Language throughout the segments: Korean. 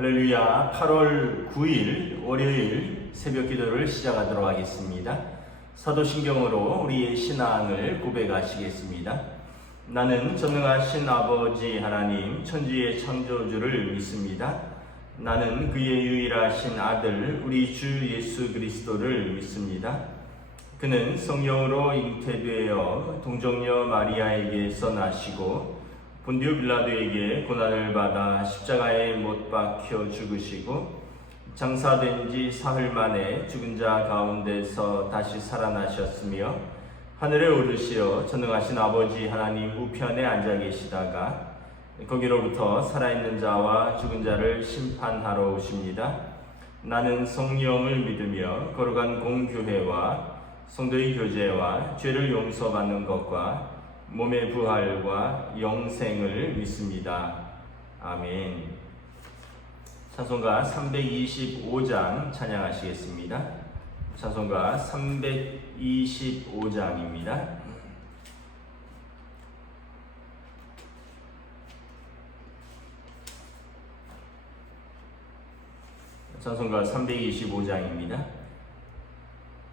할렐루야. 8월 9일 월요일 새벽 기도를 시작하도록 하겠습니다. 사도신경으로 우리의 신앙을 고백하시겠습니다. 나는 전능하신 아버지 하나님 천지의 창조주를 믿습니다. 나는 그의 유일하신 아들 우리 주 예수 그리스도를 믿습니다. 그는 성령으로 잉태되어 동정녀 마리아에게서 나시고 본디오 빌라도에게 고난을 받아 십자가에 못 박혀 죽으시고 장사된 지 사흘 만에 죽은 자 가운데서 다시 살아나셨으며 하늘에 오르시어 전능하신 아버지 하나님 우편에 앉아 계시다가 거기로부터 살아있는 자와 죽은 자를 심판하러 오십니다. 나는 성령을 믿으며 거룩한 공교회와 성도의 교제와 죄를 용서받는 것과 몸의 부활과 영생을 믿습니다. 아멘. 찬송가 325장 찬양하시겠습니다. 찬송가 325장입니다. 찬송가 325장입니다.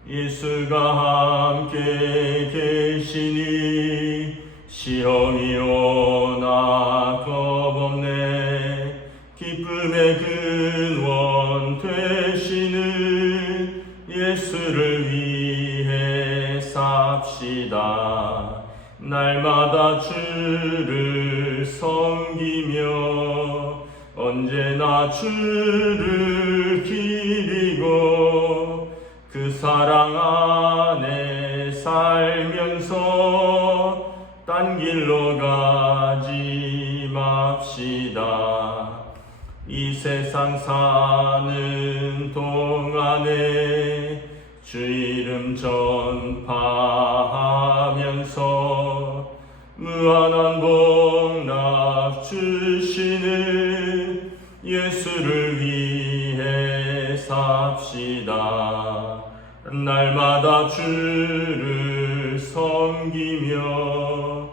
예수가 함께 계시니 시험이 오나 겁없네. 기쁨의 근원 되시는 예수를 위해 삽시다. 날마다 주를 섬기며 언제나 주를 기리고 그 사랑 안에 살면서 딴 길로 가지 맙시다. 이 세상 사는 동안에 주 이름 전파하면서 무한한 복락 주시는 예수를 위해 삽시다. 날마다 주를 섬기며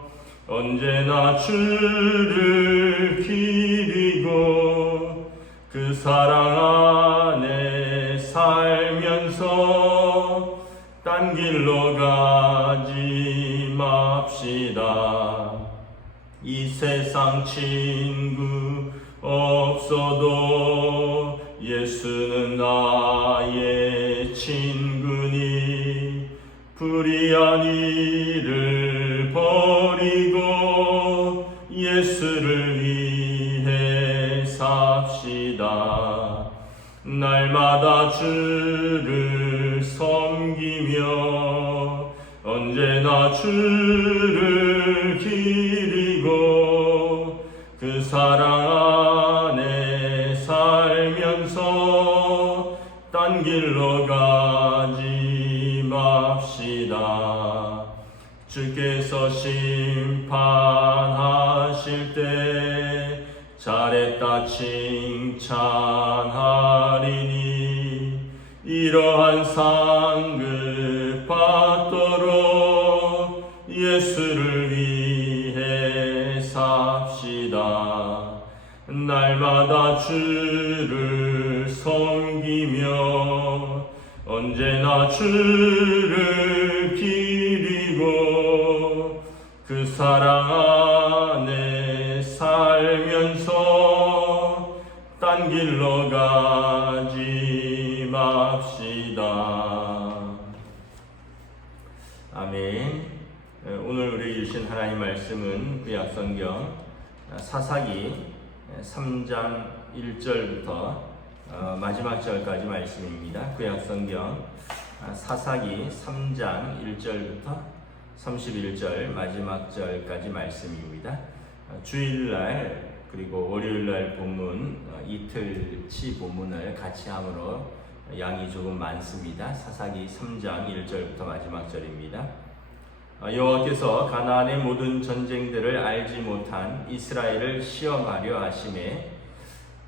언제나 주를 기리고 그 사랑 안에 살면서 딴 길로 가지 맙시다. 이 세상 친구 없어도 예수는 나의 친구니 불의한 일을 버리고 예수를 위해 삽시다. 날마다 주를 섬기며 언제나 주를 기리고 그 사랑 안에 살면서 딴 길로 가지 맙시다. 주께서 심판하실 때 잘했다 칭찬하리니 이러한 상급 받도록 예수를 위해 삽시다. 날마다 주를 섬기며 언제나 주를 기리고 그 사랑 안에 살면서 딴 길로 가지 맙시다. 아멘. 오늘 우리 주신 하나님 말씀은 구약성경 사사기 3장 1절부터 마지막 절까지 말씀입니다. 구약성경 사사기 3장 1절부터 31절 마지막 절까지 말씀입니다. 주일날 그리고 월요일날 본문 이틀치 본문을 같이 함으로 양이 조금 많습니다. 사사기 3장 1절부터 마지막 절입니다. 여호와께서 가나안의 모든 전쟁들을 알지 못한 이스라엘을 시험하려 하심에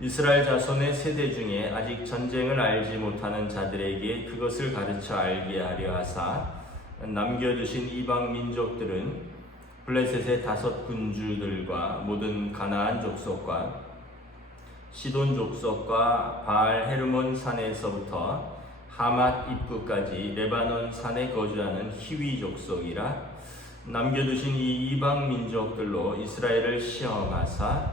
이스라엘 자손의 세대 중에 아직 전쟁을 알지 못하는 자들에게 그것을 가르쳐 알게 하려 하사 남겨두신 이방 민족들은 블레셋의 5 군주들과 모든 가나안 족속과 시돈 족속과 바알 헤르몬 산에서부터 하맛 입구까지 레바논 산에 거주하는 히위 족속이라 남겨두신 이 이방 민족들로 이스라엘을 시험하사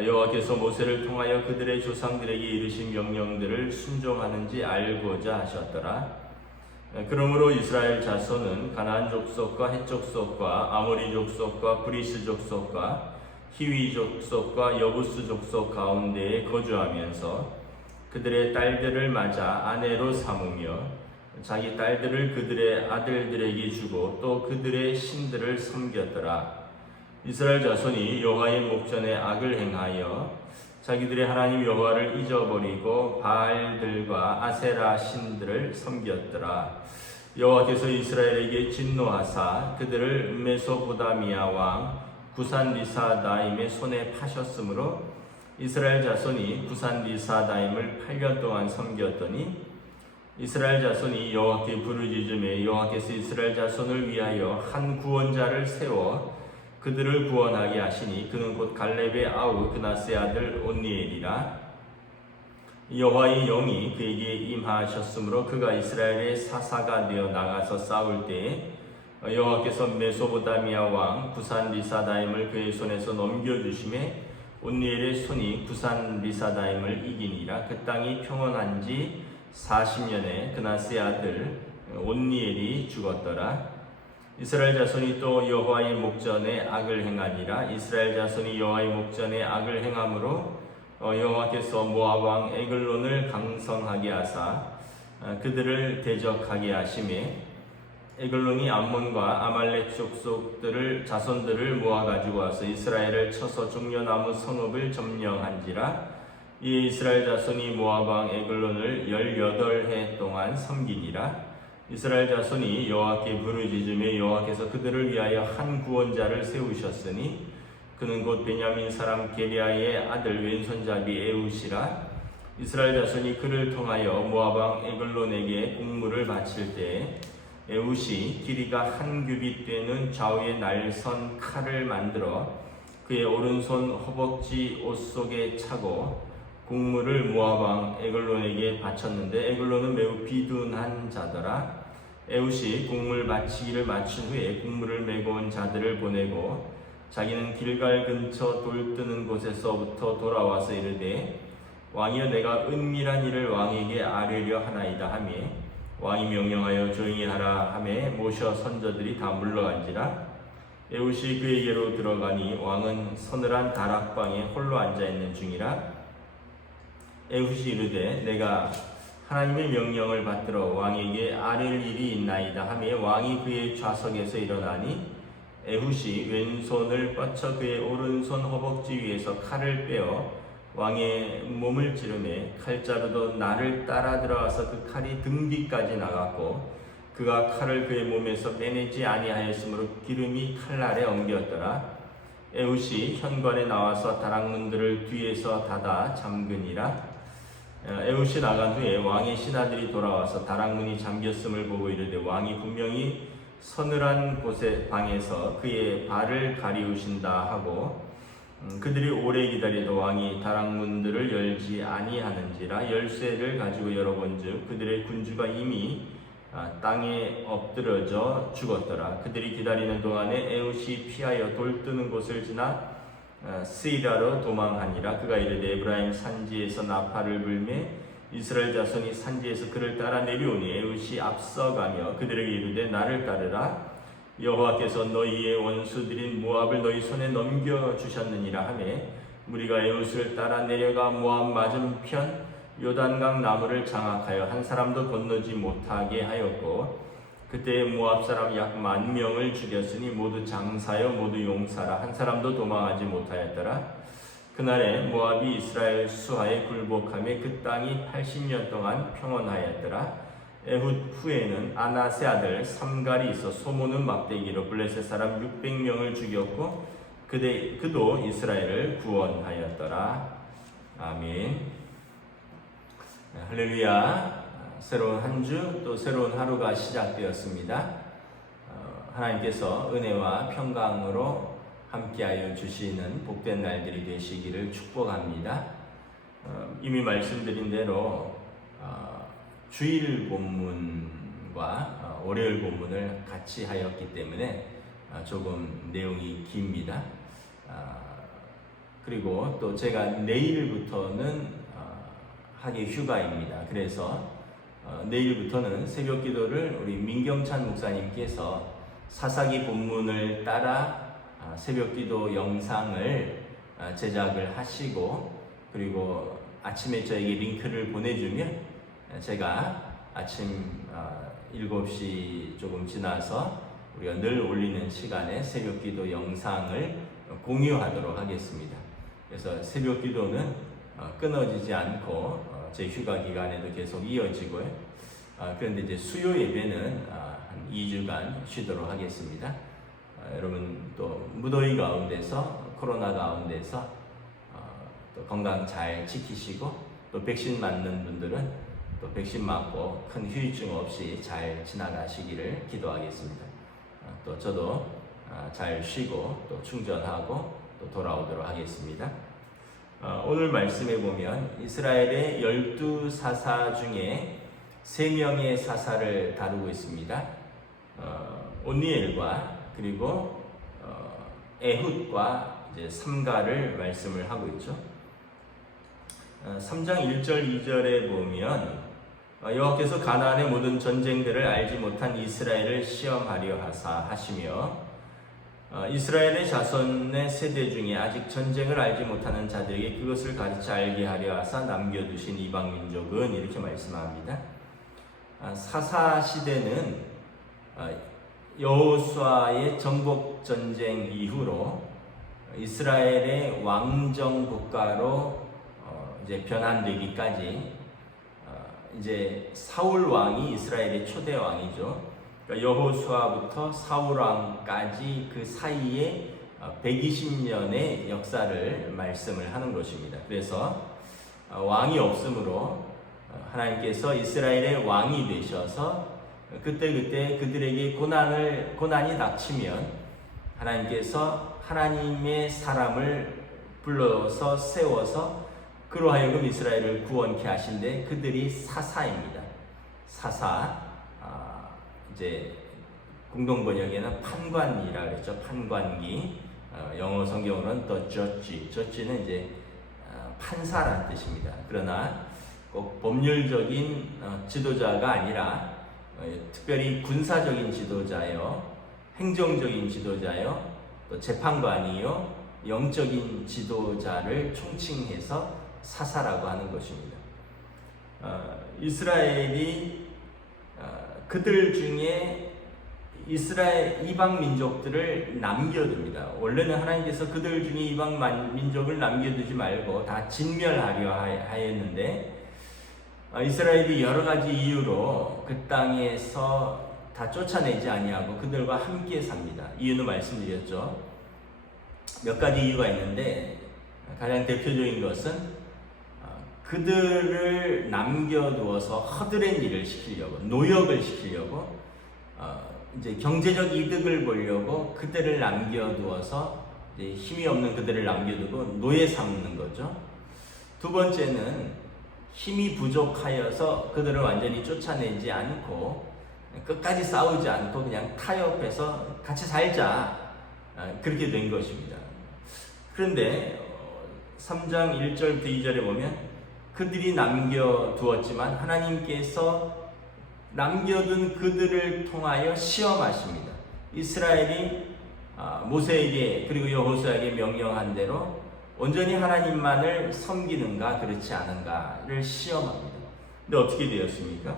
여호와께서 모세를 통하여 그들의 조상들에게 이르신 명령들을 순종하는지 알고자 하셨더라. 그러므로 이스라엘 자손은 가나안 족속과 헷 족속과 아모리 족속과 브리스 족속과 히위 족속과 여부스 족속 가운데에 거주하면서 그들의 딸들을 맞아 아내로 삼으며 자기 딸들을 그들의 아들들에게 주고 또 그들의 신들을 섬겼더라. 이스라엘 자손이 여호와의 목전에 악을 행하여 자기들의 하나님 여호와를 잊어버리고 바알들과 아세라 신들을 섬겼더라. 여호와께서 이스라엘에게 진노하사 그들을 메소보다미아 왕 구산 리사다임의 손에 파셨으므로 이스라엘 자손이 구산 리사다임을 8년 동안 섬겼더니 이스라엘 자손이 여호와께 부르짖음에 여호와께서 이스라엘 자손을 위하여 한 구원자를 세워 그들을 구원하게 하시니 그는 곧 갈렙의 아우 그나스의 아들 온니엘이라. 여호와의 영이 그에게 임하셨으므로 그가 이스라엘의 사사가 되어 나가서 싸울 때에 여호와께서 메소보다미아 왕 구산 리사다임을 그의 손에서 넘겨주심에 온니엘의 손이 구산 리사다임을 이기니라. 그 땅이 평온한 지 40년에 그나스의 아들 온니엘이 죽었더라. 이스라엘 자손이 또 여호와의 목전에 악을 행하니라. 이스라엘 자손이 여호와의 목전에 악을 행함으로 여호와께서 모압 왕 에글론을 강성하게 하사 그들을 대적하게 하심에 에글론이 암몬과 아말렉 족속들을 자손들을 모아 가지고 와서 이스라엘을 쳐서 종려나무 성읍을 점령한지라. 이에 이스라엘 자손이 모압 왕 에글론을 18해 동안 섬기니라. 이스라엘 자손이 여호와께 부르짖음에 여호와께서 그들을 위하여 한 구원자를 세우셨으니 그는 곧 베냐민 사람 게리아의 아들 왼손잡이 에웃이라. 이스라엘 자손이 그를 통하여 모압 왕 에글론에게 공물을 바칠 때에 에웃이 길이가 한 규빗 되는 좌우에 날선 칼을 만들어 그의 오른손 허벅지 옷 속에 차고 곡물을 모압 왕 에글론에게 바쳤는데 에글론은 매우 비둔한 자더라. 에웃이 곡물 마치기를 마친 후에 곡물을 메고 온 자들을 보내고 자기는 길갈 근처 돌 뜨는 곳에서부터 돌아와서 이르되 왕이여 내가 은밀한 일을 왕에게 아뢰려 하나이다 하며 왕이 명령하여 조용히 하라 하며 모셔 선저들이 다 물러간지라. 에웃이 그에게로 들어가니 왕은 서늘한 다락방에 홀로 앉아있는 중이라. 에훗이 이르되 내가 하나님의 명령을 받들어 왕에게 아뢰 일이 있나이다 하며 왕이 그의 좌석에서 일어나니 에훗이 왼손을 뻗쳐 그의 오른손 허벅지 위에서 칼을 빼어 왕의 몸을 찌르매 칼자루도 나를 따라 들어와서 그 칼이 등 뒤까지 나갔고 그가 칼을 그의 몸에서 빼내지 아니하였으므로 기름이 칼날에 엉겼더라. 에훗이 현관에 나와서 다락문들을 뒤에서 닫아 잠그니라. 에훗이 나간 후에 왕의 신하들이 돌아와서 다락문이 잠겼음을 보고 이르되 왕이 분명히 서늘한 곳의 방에서 그의 발을 가리우신다 하고 그들이 오래 기다리도 왕이 다락문들을 열지 아니하는지라. 열쇠를 가지고 열어본즉 그들의 군주가 이미 땅에 엎드러져 죽었더라. 그들이 기다리는 동안에 에훗이 피하여 돌 뜨는 곳을 지나 스이라로 도망하니라. 그가 이르되 에브라임 산지에서 나팔을 불매 이스라엘 자손이 산지에서 그를 따라 내려오니 에훗이 앞서가며 그들에게 이르되 나를 따르라. 여호와께서 너희의 원수들인 모압을 너희 손에 넘겨주셨느니라 하며 무리가 에훗을 따라 내려가 모압 맞은편 요단강 나무를 장악하여 한 사람도 건너지 못하게 하였고 그때 모압 사람 약 10,000명을 죽였으니 모두 장사여 모두 용사라. 한 사람도 도망하지 못하였더라. 그날에 모압이 이스라엘 수하에 굴복하며 그 땅이 80년 동안 평온하였더라. 에훗 후에는 아낫의 아들 삼갈이 있어 소모는 막대기로 블레셋 사람 600명을 죽였고 그도 이스라엘을 구원하였더라. 아멘. 할렐루야. 새로운 한 주 또 새로운 하루가 시작되었습니다. 하나님께서 은혜와 평강으로 함께하여 주시는 복된 날들이 되시기를 축복합니다. 이미 말씀드린 대로 주일 본문과 월요일 본문을 같이 하였기 때문에 조금 내용이 깁니다. 그리고 또 제가 내일부터는 학예 휴가입니다. 그래서 내일부터는 새벽 기도를 우리 민경찬 목사님께서 사사기 본문을 따라 새벽 기도 영상을 제작을 하시고, 그리고 아침에 저에게 링크를 보내주면 제가 아침 7시 조금 지나서 우리가 늘 올리는 시간에 새벽 기도 영상을 공유하도록 하겠습니다. 그래서 새벽 기도는 끊어지지 않고 제 휴가 기간에도 계속 이어지고요. 그런데 이제 수요 예배는 한 2주간 쉬도록 하겠습니다. 여러분 또 무더위 가운데서, 코로나 가운데서 또 건강 잘 지키시고, 또 백신 맞는 분들은 또 백신 맞고 큰 후유증 없이 잘 지나가시기를 기도하겠습니다. 또 저도 잘 쉬고 또 충전하고 또 돌아오도록 하겠습니다. 오늘 말씀에 보면 이스라엘의 12사사 중에 3명의 사사를 다루고 있습니다. 온니엘과 그리고 에훗과 이제 삼가를 말씀을 하고 있죠. 3장 1절 2절에 보면 여호와께서 가나안의 모든 전쟁들을 알지 못한 이스라엘을 시험하려 하시며 이스라엘의 자손의 세대 중에 아직 전쟁을 알지 못하는 자들에게 그것을 가르쳐 알게 하려 하사 남겨두신 이방 민족은, 이렇게 말씀합니다. 사사 시대는 여호수아의 정복 전쟁 이후로 이스라엘의 왕정 국가로 이제 변환되기까지 이제 사울 왕이 이스라엘의 초대 왕이죠. 그러니까 여호수아부터 사울 왕까지 그 사이에 120년의 역사를 말씀을 하는 것입니다. 그래서 왕이 없으므로 하나님께서 이스라엘의 왕이 되셔서 그때그때 그들에게 고난이 닥치면 하나님께서 하나님의 사람을 불러서 세워서 그로 하여금 이스라엘을 구원케 하신데, 그들이 사사입니다. 사사, 이제 공동 번역에는 판관이라 그랬죠. 판관기. 영어 성경으로는 the judge. judge는 이제 판사라는 뜻입니다. 그러나 꼭 법률적인 지도자가 아니라 특별히 군사적인 지도자요, 행정적인 지도자요, 또 재판관이요, 영적인 지도자를 총칭해서 사사라고 하는 것입니다. 이스라엘이 그들 중에 이스라엘 이방 민족들을 남겨둡니다. 원래는 하나님께서 그들 중에 이방 민족을 남겨두지 말고 다 진멸하려 하였는데, 이스라엘이 여러 가지 이유로 그 땅에서 다 쫓아내지 아니하고 그들과 함께 삽니다. 이유는 말씀드렸죠. 몇 가지 이유가 있는데, 가장 대표적인 것은 그들을 남겨두어서 허드렛 일을 시키려고, 노역을 시키려고, 이제 경제적 이득을 보려고 그들을 남겨두어서 이제 힘이 없는 그들을 남겨두고 노예 삼는 거죠. 두 번째는 힘이 부족하여서 그들을 완전히 쫓아내지 않고 끝까지 싸우지 않고 그냥 타협해서 같이 살자, 그렇게 된 것입니다. 그런데 3장 1절 2절에 보면 그들이 남겨두었지만 하나님께서 남겨둔 그들을 통하여 시험하십니다. 이스라엘이 모세에게 그리고 여호수아에게 명령한 대로 온전히 하나님만을 섬기는가 그렇지 않은가를 시험합니다. 근데 어떻게 되었습니까?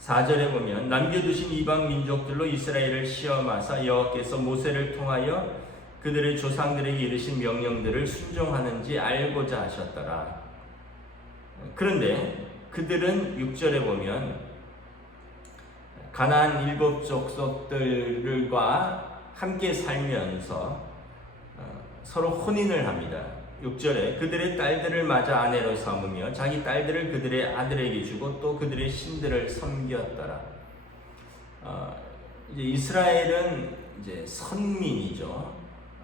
4절에 보면 남겨두신 이방 민족들로 이스라엘을 시험하사 여호와께서 모세를 통하여 그들의 조상들에게 이르신 명령들을 순종하는지 알고자 하셨더라. 그런데 그들은 6절에 보면 가나안 7 족속들과 함께 살면서 서로 혼인을 합니다. 6절에 그들의 딸들을 맞아 아내로 삼으며 자기 딸들을 그들의 아들에게 주고 또 그들의 신들을 섬겼더라. 이제 이스라엘은 이제 선민이죠.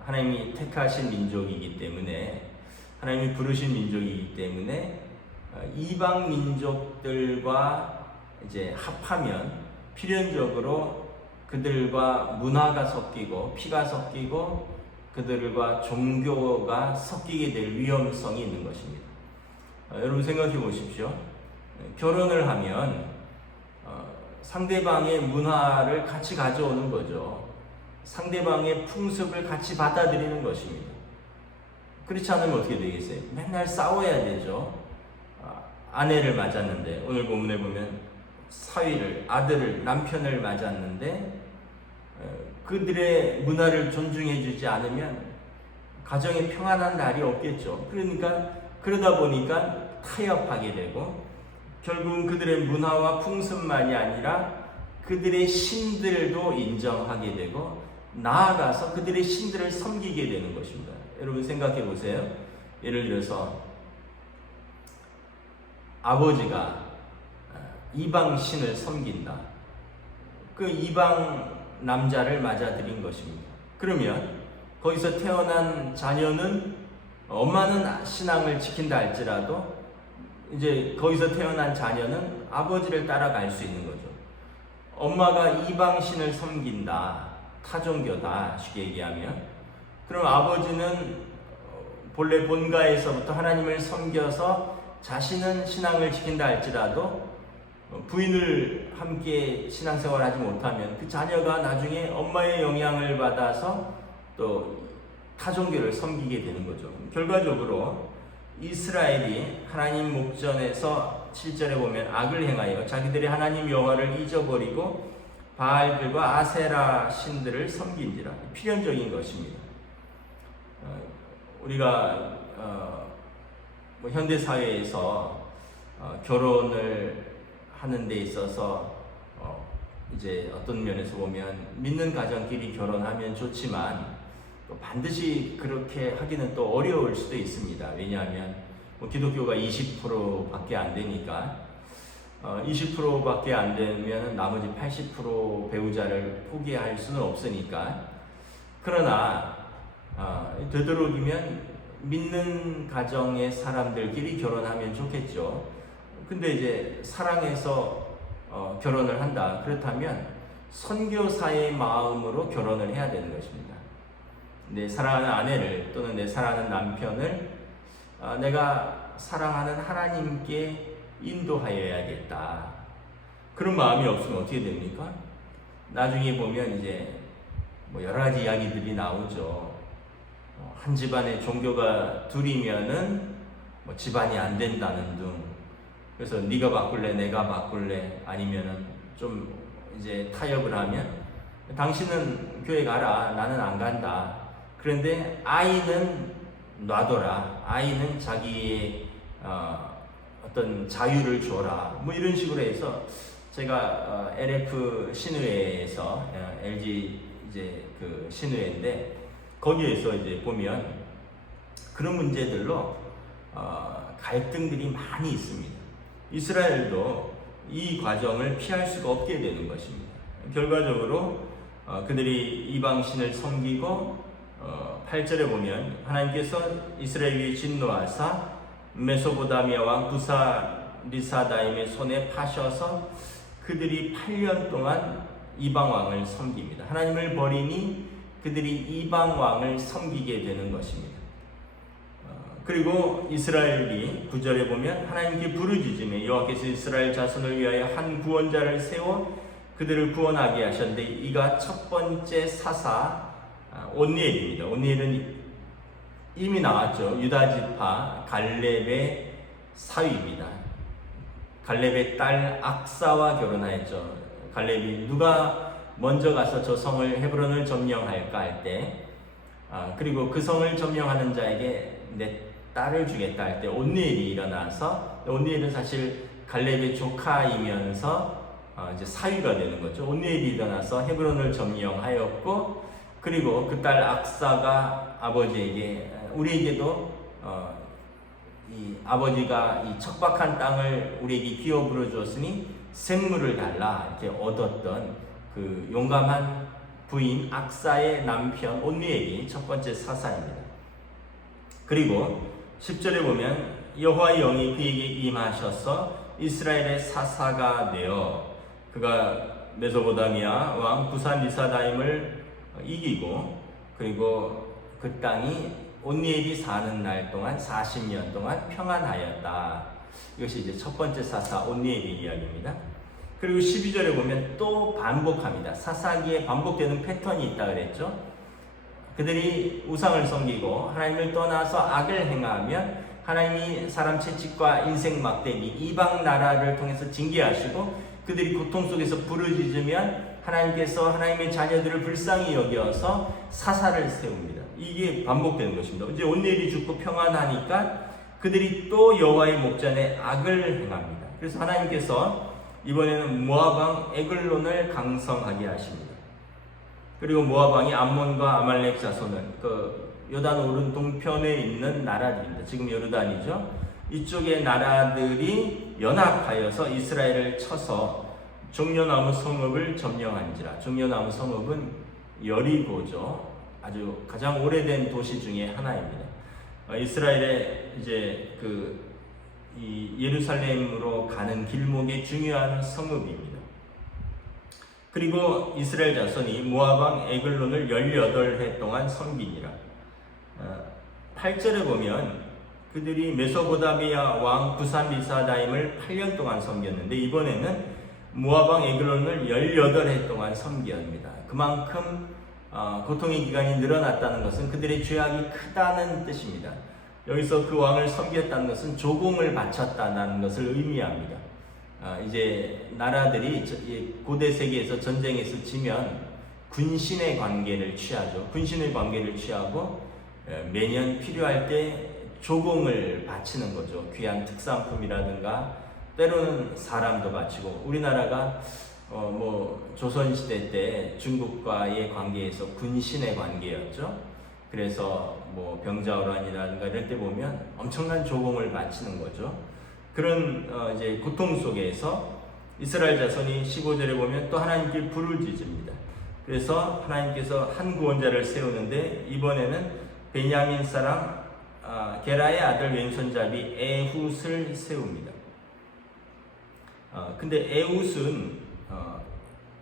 하나님이 택하신 민족이기 때문에 하나님이 부르신 민족이기 때문에 이방 민족들과 이제 합하면 필연적으로 그들과 문화가 섞이고 피가 섞이고 그들과 종교가 섞이게 될 위험성이 있는 것입니다. 여러분 생각해 보십시오. 결혼을 하면 상대방의 문화를 같이 가져오는 거죠. 상대방의 풍습을 같이 받아들이는 것입니다. 그렇지 않으면 어떻게 되겠어요? 맨날 싸워야 되죠. 아내를 맞았는데, 오늘 본문에 보면 사위를, 아들을, 남편을 맞았는데 그들의 문화를 존중해 주지 않으면 가정에 평안한 날이 없겠죠. 그러다 보니까 타협하게 되고 결국은 그들의 문화와 풍습만이 아니라 그들의 신들도 인정하게 되고 나아가서 그들의 신들을 섬기게 되는 것입니다. 여러분 생각해 보세요. 예를 들어서 아버지가 이방 신을 섬긴다. 그 이방 남자를 맞아들인 것입니다. 그러면 거기서 태어난 자녀는 엄마는 신앙을 지킨다 할지라도 이제 거기서 태어난 자녀는 아버지를 따라갈 수 있는 거죠. 엄마가 이방 신을 섬긴다. 타종교다. 쉽게 얘기하면. 그럼 아버지는 본래 본가에서부터 하나님을 섬겨서 자신은 신앙을 지킨다 할지라도 부인을 함께 신앙생활을 하지 못하면 그 자녀가 나중에 엄마의 영향을 받아서 또 타종교를 섬기게 되는 거죠. 결과적으로 이스라엘이 하나님 목전에서 7절에 보면 악을 행하여 자기들의 하나님 여호와를 잊어버리고 바알들과 아세라 신들을 섬긴지라. 필연적인 것입니다. 우리가 현대 사회에서 결혼을 하는 데 있어서 이제 어떤 면에서 보면 믿는 가정끼리 결혼하면 좋지만 또 반드시 그렇게 하기는 또 어려울 수도 있습니다. 왜냐하면 기독교가 20%밖에 안 되니까 20%밖에 안 되면 나머지 80% 배우자를 포기할 수는 없으니까. 그러나 되도록이면 믿는 가정의 사람들끼리 결혼하면 좋겠죠. 근데 이제 사랑해서 결혼을 한다. 그렇다면 선교사의 마음으로 결혼을 해야 되는 것입니다. 내 사랑하는 아내를 또는 내 사랑하는 남편을 내가 사랑하는 하나님께 인도하여야겠다. 그런 마음이 없으면 어떻게 됩니까? 나중에 보면 이제 여러 가지 이야기들이 나오죠. 한 집안에 종교가 둘이면은 집안이 안 된다는 등. 그래서 네가 바꿀래, 내가 바꿀래, 아니면은 좀 이제 타협을 하면 당신은 교회 가라, 나는 안 간다. 그런데 아이는 놔둬라. 아이는 자기의 어떤 자유를 줘라. 이런 식으로 해서 제가 LF 신의회에서 LG 이제 그 신의회인데 거기에서 이제 보면 그런 문제들로 갈등들이 많이 있습니다. 이스라엘도 이 과정을 피할 수가 없게 되는 것입니다. 결과적으로 그들이 이방신을 섬기고 8절에 보면 하나님께서 이스라엘 위에 진노하사 메소보다미아 왕 부사리사다임의 손에 파셔서 그들이 8년 동안 이방 왕을 섬깁니다. 하나님을 버리니 그들이 이방 왕을 섬기게 되는 것입니다. 그리고 이스라엘이 9절에 보면 하나님께 부르짖으며 여호와께서 이스라엘 자손을 위하여 한 구원자를 세워 그들을 구원하게 하셨는데 이가 첫 번째 사사 온니엘입니다. 온니엘은 이미 나왔죠. 유다지파 갈렙의 사위입니다. 갈렙의 딸 악사와 결혼하였죠. 갈렙이 누가 먼저 가서 저 성을 헤브론을 점령할까 할 때, 그리고 그 성을 점령하는 자에게 내 딸을 주겠다 할 때 온니엘이 일어나서, 온니엘은 사실 갈렙의 조카이면서 이제 사위가 되는 거죠. 온니엘이 일어나서 헤브론을 점령하였고, 그리고 그 딸 악사가 아버지에게 우리에게도 이 아버지가 이 척박한 땅을 우리에게 기업으로 주었으니 생물을 달라 이렇게 얻었던 그 용감한 부인 악사의 남편 온니엘이 첫 번째 사사입니다. 그리고 10절에 보면 여호와의 영이 그에게 임하셔서 이스라엘의 사사가 되어 그가 메소포타미아 왕 구산 리사다임을 이기고 그리고 그 땅이 온니엘이 사는 날 동안 40년 동안 평안하였다. 이것이 이제 첫 번째 사사 온니엘의 이야기입니다. 그리고 12절에 보면 또 반복합니다. 사사기에 반복되는 패턴이 있다 그랬죠. 그들이 우상을 섬기고 하나님을 떠나서 악을 행하면 하나님이 사람 채찍과 인생 막대기 이방 나라를 통해서 징계하시고 그들이 고통 속에서 부르짖으면 하나님께서 하나님의 자녀들을 불쌍히 여겨서 사사를 세웁니다. 이게 반복되는 것입니다. 이제 온니엘이 죽고 평안하니까 그들이 또 여호와의 목전에 악을 행합니다. 그래서 하나님께서 이번에는 모압 왕 에글론을 강성하게 하십니다. 그리고 모압 왕이 암몬과 아말렉 자손을 요단 오른 동편에 있는 나라들입니다. 지금 요르단이죠. 이쪽의 나라들이 연합하여서 이스라엘을 쳐서 종려나무 성읍을 점령한지라. 종려나무 성읍은 여리고죠. 아주 가장 오래된 도시 중에 하나입니다. 이스라엘의 이제 이 예루살렘으로 가는 길목의 중요한 성읍입니다. 그리고 이스라엘 자손이 모압 왕 에글론을 18해 동안 섬기니라. 8절에 보면 그들이 메소포타미아 왕 구산 리사다임을 8년 동안 섬겼는데 이번에는 모압 왕 에글론을 18해 동안 섬깁니다. 그만큼 고통의 기간이 늘어났다는 것은 그들의 죄악이 크다는 뜻입니다. 여기서 그 왕을 섬겼다는 것은 조공을 바쳤다는 것을 의미합니다. 이제 나라들이 고대 세계에서 전쟁에서 지면 군신의 관계를 취하죠. 군신의 관계를 취하고 매년 필요할 때 조공을 바치는 거죠. 귀한 특산품이라든가 때로는 사람도 바치고 우리나라가 조선시대 때 중국과의 관계에서 군신의 관계였죠. 그래서 병자호란이라든가 이럴 때 보면 엄청난 조공을 바치는 거죠. 그런 이제 고통 속에서 이스라엘 자손이 15절에 보면 또 하나님께 부르짖습니다. 그래서 하나님께서 한 구원자를 세우는데 이번에는 베냐민 사람 게라의 아들 왼손잡이 에훗을 세웁니다. 근데 에훗은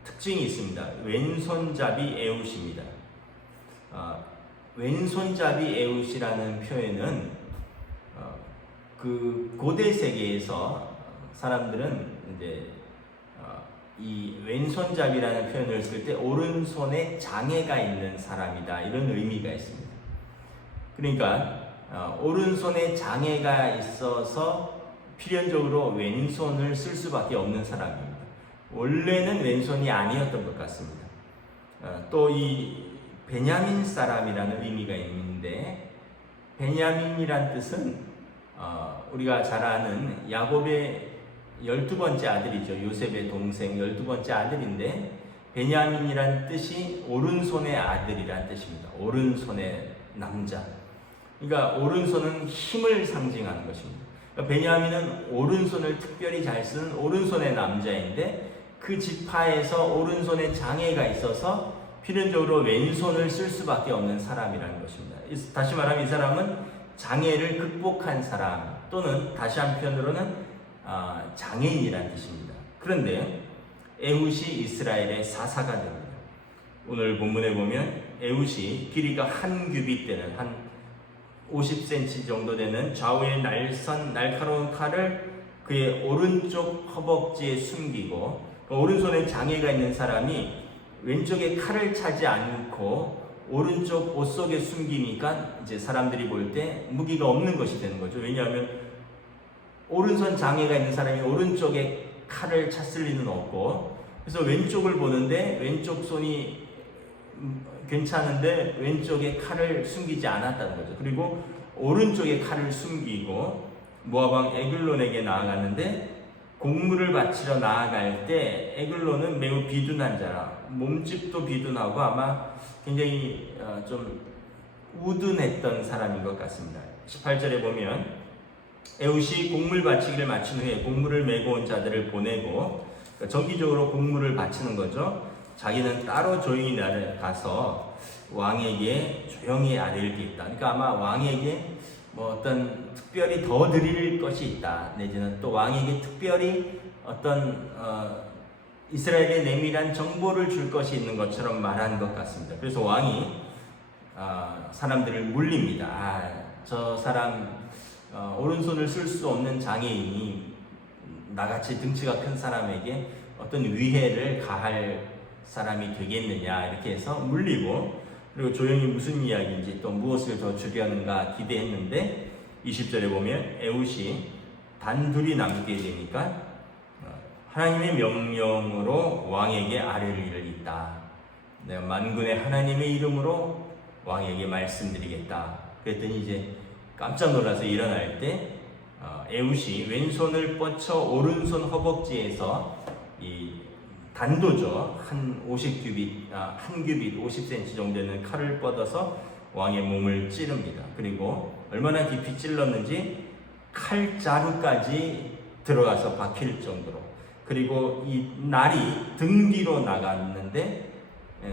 특징이 있습니다. 왼손잡이 에훗입니다. 왼손잡이 에훗이라는 표현은 그 고대 세계에서 사람들은 이제 이 왼손잡이라는 표현을 쓸 때 오른손에 장애가 있는 사람이다 이런 의미가 있습니다. 그러니까 오른손에 장애가 있어서 필연적으로 왼손을 쓸 수밖에 없는 사람입니다. 원래는 왼손이 아니었던 것 같습니다. 또 이 베냐민 사람이라는 의미가 있는데 베냐민이란 뜻은 우리가 잘 아는 야곱의 12번째 아들이죠. 요셉의 동생 12번째 아들인데 베냐민이란 뜻이 오른손의 아들이란 뜻입니다. 오른손의 남자. 그러니까 오른손은 힘을 상징하는 것입니다. 그러니까 베냐민은 오른손을 특별히 잘 쓰는 오른손의 남자인데 그 지파에서 오른손에 장애가 있어서 필연적으로 왼손을 쓸 수밖에 없는 사람이라는 것입니다. 다시 말하면 이 사람은 장애를 극복한 사람 또는 다시 한편으로는 장애인이라는 뜻입니다. 그런데 에훗이 이스라엘의 사사가 됩니다. 오늘 본문에 보면 에훗이 길이가 한 규빗 되는 한 50cm 정도 되는 좌우의 날카로운 칼을 그의 오른쪽 허벅지에 숨기고 오른손에 장애가 있는 사람이 왼쪽에 칼을 차지 않고 오른쪽 옷 속에 숨기니까 이제 사람들이 볼 때 무기가 없는 것이 되는 거죠. 왜냐하면 오른손 장애가 있는 사람이 오른쪽에 칼을 찼을 리는 없고 그래서 왼쪽을 보는데 왼쪽 손이 괜찮은데 왼쪽에 칼을 숨기지 않았다는 거죠. 그리고 오른쪽에 칼을 숨기고 모압 왕 에글론에게 나아갔는데 곡물을 바치러 나아갈 때 에글론은 매우 비둔한 자라 몸집도 비둔하고 아마 굉장히 좀 우둔했던 사람인 것 같습니다. 18절에 보면 에훗이 곡물 바치기를 마친 후에 곡물을 메고 온 자들을 보내고 정기적으로 곡물을 바치는 거죠. 자기는 따로 조용히 가서 왕에게 조용히 아뢰게 있다. 그러니까 아마 왕에게 뭐 어떤 특별히 더 드릴 것이 있다, 내지는 또 왕에게 특별히 어떤 이스라엘에 내밀한 정보를 줄 것이 있는 것처럼 말한 것 같습니다. 그래서 왕이 사람들을 물립니다. 저 사람 오른손을 쓸 수 없는 장애인이 나같이 등치가 큰 사람에게 어떤 위해를 가할 사람이 되겠느냐, 이렇게 해서 물리고, 그리고 조용히 무슨 이야기인지 또 무엇을 더 주려는가 기대했는데 20절에 보면 에훗이 단둘이 남게 되니까 하나님의 명령으로 왕에게 아뢰를 일을 있다. 내가 만군의 하나님의 이름으로 왕에게 말씀드리겠다. 그랬더니 이제 깜짝 놀라서 일어날 때 에훗이 왼손을 뻗쳐 오른손 허벅지에서 이 단도죠, 한 50규빗, 한 규빗 50cm 정도 되는 칼을 뻗어서 왕의 몸을 찌릅니다. 그리고 얼마나 깊이 찔렀는지 칼자루까지 들어가서 박힐 정도로, 그리고 이 날이 등 뒤로 나갔는데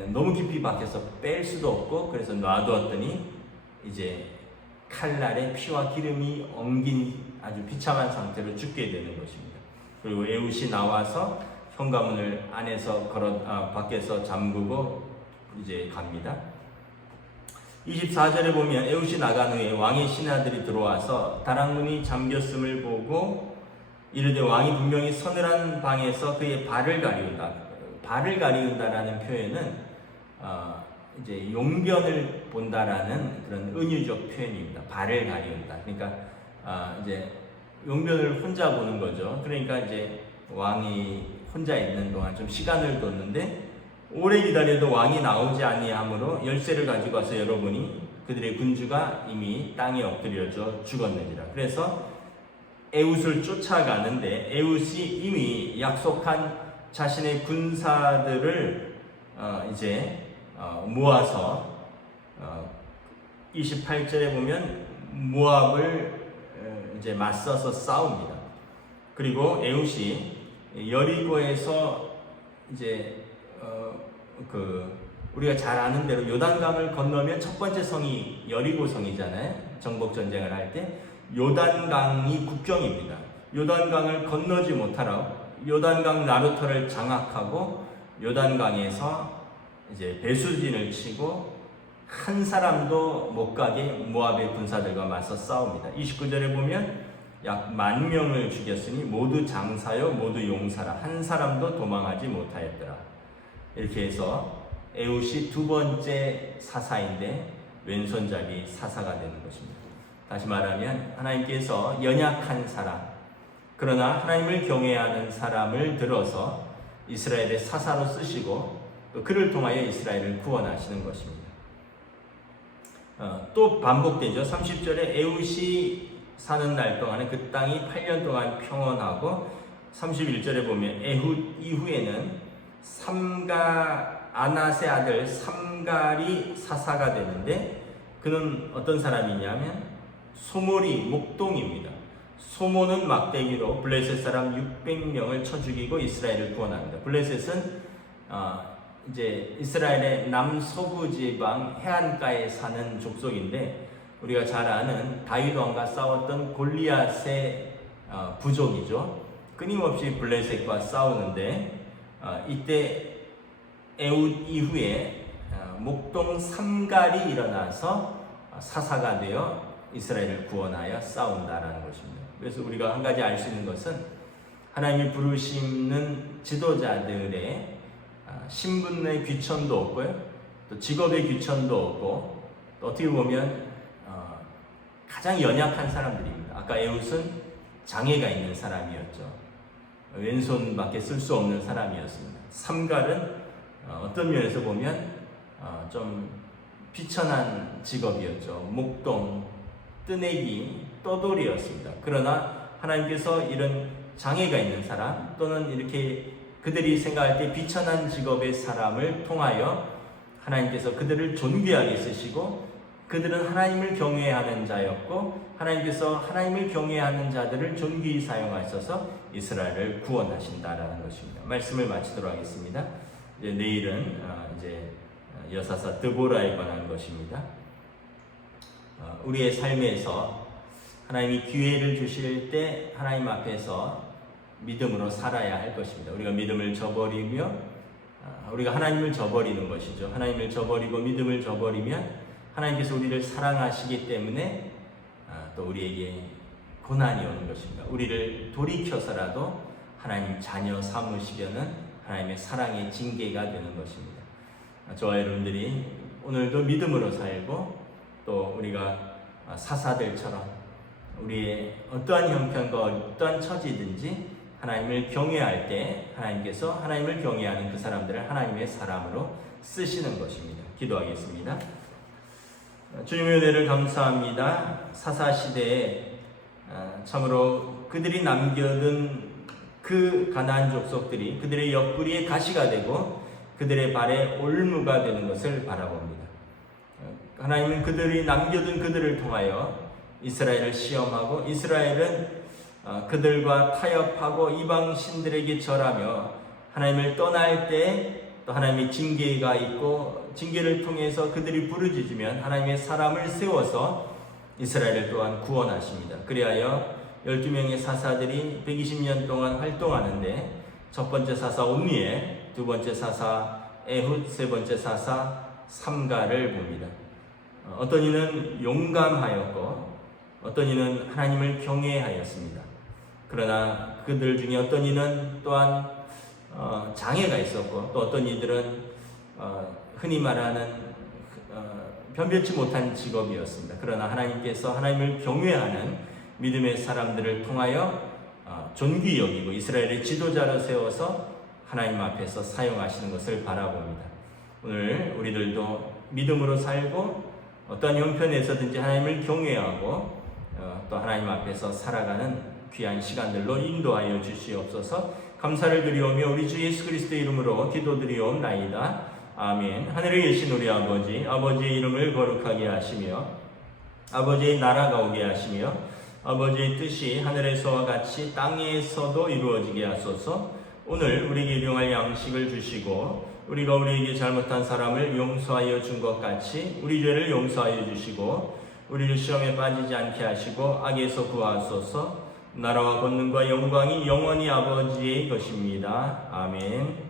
너무 깊이 박혀서 뺄 수도 없고, 그래서 놔두었더니 이제 칼날에 피와 기름이 엉긴 아주 비참한 상태로 죽게 되는 것입니다. 그리고 에훗이 나와서 현관문을 안에서 밖에서 잠그고 이제 갑니다. 24절에 보면 에훗이 나간 후에 왕의 신하들이 들어와서 다락문이 잠겼음을 보고 이르되 왕이 분명히 서늘한 방에서 그의 발을 가리운다. 발을 가리운다라는 표현은 이제 용변을 본다라는 그런 은유적 표현입니다. 발을 가리운다. 그러니까 이제 용변을 혼자 보는 거죠. 그러니까 이제 왕이 혼자 있는 동안 좀 시간을 뒀는데 오래 기다려도 왕이 나오지 아니하므로 열쇠를 가지고 와서 열어보니 그들의 군주가 이미 땅에 엎드려져 죽었느니라. 그래서 에훗을 쫓아가는데 에훗이 이미 약속한 자신의 군사들을 이제 모아서 28절에 보면 모압을 이제 맞서서 싸웁니다. 그리고 에훗이 여리고에서 이제 우리가 잘 아는 대로 요단강을 건너면 첫 번째 성이 여리고 성이잖아요. 정복 전쟁을 할 때 요단강이 국경입니다. 요단강을 건너지 못하러 요단강 나루터를 장악하고 요단강에서 이제 배수진을 치고 한 사람도 못 가게 모압의 군사들과 맞서 싸웁니다. 29절에 보면 약 10,000명을 죽였으니 모두 장사요 모두 용사라, 한 사람도 도망하지 못하였더라. 이렇게 해서 에훗이 두 번째 사사인데 왼손잡이 사사가 되는 것입니다. 다시 말하면 하나님께서 연약한 사람, 그러나 하나님을 경외하는 사람을 들어서 이스라엘의 사사로 쓰시고 또 그를 통하여 이스라엘을 구원하시는 것입니다. 또 반복되죠. 30절에 에훗이 사는 날 동안에 그 땅이 8년 동안 평온하고, 31절에 보면 에훗 이후에는 아낫의 아들 삼갈이 사사가 되는데 그는 어떤 사람이냐면 소몰이 목동입니다. 소모는 막대기로 블레셋 사람 600명을 쳐 죽이고 이스라엘을 구원합니다. 블레셋은 이제 이스라엘의 남서부 지방 해안가에 사는 족속인데 우리가 잘 아는 다윗 왕과 싸웠던 골리앗의 부족이죠. 끊임없이 블레셋과 싸우는데 이때 에훗 이후에 목동 삼갈이 일어나서 사사가 되어 이스라엘을 구원하여 싸운다라는 것입니다. 그래서 우리가 한 가지 알 수 있는 것은 하나님이 부르시는 지도자들의 신분의 귀천도 없고요, 또 직업의 귀천도 없고, 또 어떻게 보면 가장 연약한 사람들입니다. 아까 에훗은 장애가 있는 사람이었죠. 왼손밖에 쓸 수 없는 사람이었습니다. 삼갈은 어떤 면에서 보면 좀 비천한 직업이었죠. 목동, 뜨내기, 떠돌이였습니다. 그러나 하나님께서 이런 장애가 있는 사람 또는 이렇게 그들이 생각할 때 비천한 직업의 사람을 통하여 하나님께서 그들을 존귀하게 쓰시고, 그들은 하나님을 경외하는 자였고 하나님께서 하나님을 경외하는 자들을 존귀히 사용하셔서 이스라엘을 구원하신다라는 것입니다. 말씀을 마치도록 하겠습니다. 이제 내일은 이제 여사사 드보라에 관한 것입니다. 우리의 삶에서 하나님이 기회를 주실 때 하나님 앞에서 믿음으로 살아야 할 것입니다. 우리가 믿음을 저버리며 우리가 하나님을 저버리는 것이죠. 하나님을 저버리고 믿음을 저버리면 하나님께서 우리를 사랑하시기 때문에 또 우리에게 고난이 오는 것입니다. 우리를 돌이켜서라도 하나님 자녀 삼으시려는 하나님의 사랑의 징계가 되는 것입니다. 저와 여러분들이 오늘도 믿음으로 살고 또 우리가 사사들처럼 우리의 어떠한 형편과 어떠한 처지든지 하나님을 경외할 때 하나님께서 하나님을 경외하는 그 사람들을 하나님의 사람으로 쓰시는 것입니다. 기도하겠습니다. 주님의 은혜를 감사합니다. 사사시대에 참으로 그들이 남겨둔 그 가나안 족속들이 그들의 옆구리에 가시가 되고 그들의 발에 올무가 되는 것을 바라봅니다. 하나님은 그들이 남겨둔 그들을 통하여 이스라엘을 시험하고 이스라엘은 그들과 타협하고 이방 신들에게 절하며 하나님을 떠날 때 또 하나님의 징계가 있고 징계를 통해서 그들이 부르짖으면 하나님의 사람을 세워서 이스라엘을 또한 구원하십니다. 그리하여 12명의 사사들이 120년 동안 활동하는데 첫 번째 사사 온니엘, 두 번째 사사 에훗, 세 번째 사사 삼가를 봅니다. 어떤 이는 용감하였고 어떤 이는 하나님을 경외하였습니다. 그러나 그들 중에 어떤 이는 또한 장애가 있었고 또 어떤 이들은 흔히 말하는 변변치 못한 직업이었습니다. 그러나 하나님께서 하나님을 경외하는 믿음의 사람들을 통하여 존귀 여기고 이스라엘의 지도자로 세워서 하나님 앞에서 사용하시는 것을 바라봅니다. 오늘 우리들도 믿음으로 살고 어떠한 형편에서든지 하나님을 경외하고 또 하나님 앞에서 살아가는 귀한 시간들로 인도하여 주시옵소서. 감사를 드리오며 우리 주 예수 그리스도의 이름으로 기도드리옵나이다. 아멘. 하늘에 계신 우리 아버지, 아버지의 이름을 거룩하게 하시며 아버지의 나라가 오게 하시며 아버지의 뜻이 하늘에서와 같이 땅에서도 이루어지게 하소서. 오늘 우리에게 일용할 양식을 주시고 우리가 우리에게 잘못한 사람을 용서하여 준 것 같이 우리 죄를 용서하여 주시고 우리를 시험에 빠지지 않게 하시고 악에서 구하소서. 나라와 권능과 영광이 영원히 아버지의 것입니다. 아멘.